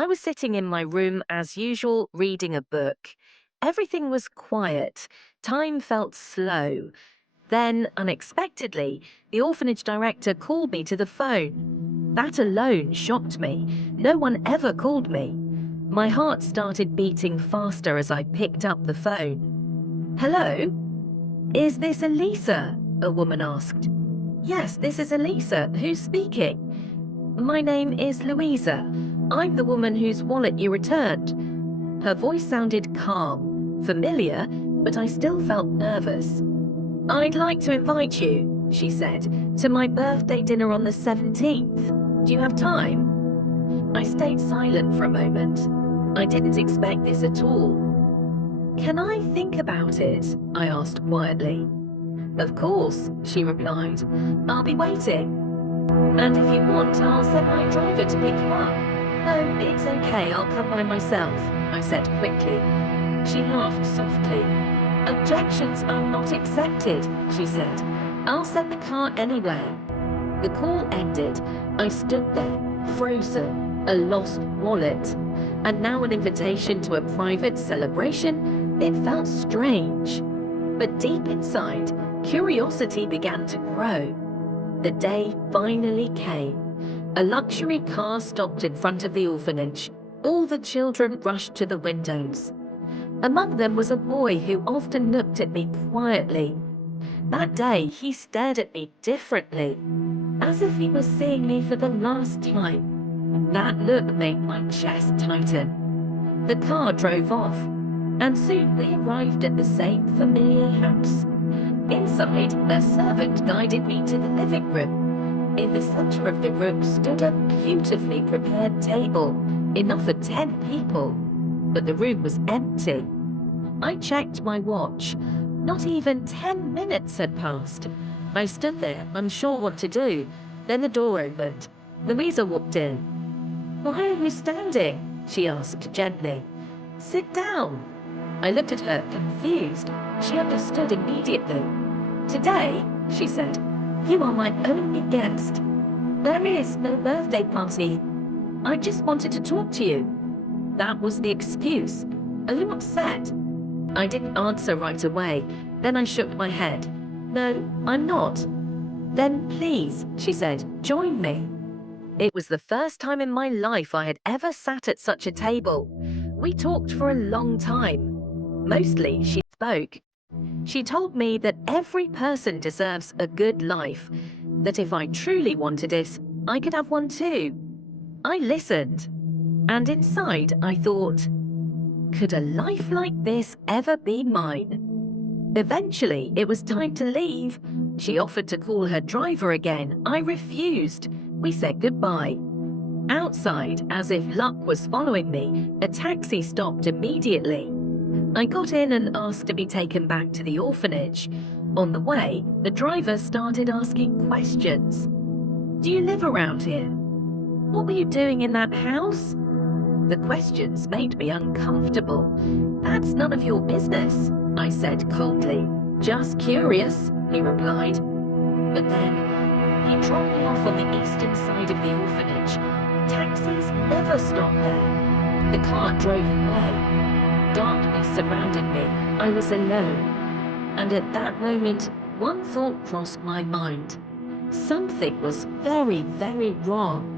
I was sitting in my room as usual, reading a book. Everything was quiet. Time felt slow. Then, unexpectedly, the orphanage director called me to the phone. That alone shocked me. No one ever called me. My heart started beating faster as I picked up the phone. Hello? Is this Elisa? A woman asked. Yes, this is Elisa. Who's speaking? My name is Louisa. I'm the woman whose wallet you returned. Her voice sounded calm, familiar, but I still felt nervous. I'd like to invite you, she said, to my birthday dinner on the 17th. Do you have time? I stayed silent for a moment. I didn't expect this at all. Can I think about it? I asked quietly. Of course, she replied. I'll be waiting. And if you want, I'll send my driver to pick you up. No, it's okay, I'll come by myself, I said quickly. She laughed softly. Objections are not accepted, she said. I'll send the car anyway. The call ended. I stood there, frozen, a lost wallet. And now an invitation to a private celebration? It felt strange. But deep inside, curiosity began to grow. The day finally came. A luxury car stopped in front of the orphanage. All the children rushed to the windows. Among them was a boy who often looked at me quietly. That day, he stared at me differently, as if he was seeing me for the last time. That look made my chest tighten. The car drove off, and soon we arrived at the same familiar house. Inside, a servant guided me to the living room. In the center of the room stood a beautifully prepared table, enough for 10 people. But the room was empty. I checked my watch. Not even 10 minutes had passed. I stood there, unsure what to do. Then the door opened. Louisa walked in. Why are you standing? She asked gently. Sit down. I looked at her, confused. She understood immediately. Today, she said, you are my only guest. There is no birthday party. I just wanted to talk to you. That was the excuse. Are you upset? I didn't answer right away. Then I shook my head. No, I'm not. Then please, she said, join me. It was the first time in my life I had ever sat at such a table. We talked for a long time. Mostly, she spoke. She told me that every person deserves a good life, that if I truly wanted it, I could have one too. I listened, and inside I thought, could a life like this ever be mine? Eventually, it was time to leave. She offered to call her driver again. I refused. We said goodbye. Outside, as if luck was following me, a taxi stopped immediately. I got in and asked to be taken back to the orphanage. On the way, the driver started asking questions. Do you live around here? What were you doing in that house? The questions made me uncomfortable. That's none of your business, I said coldly. Just curious, he replied. But then, he dropped me off on the eastern side of the orphanage. Taxis never stop there. The car drove away. Darkness surrounded me. I was alone. And at that moment, one thought crossed my mind. Something was very, very wrong.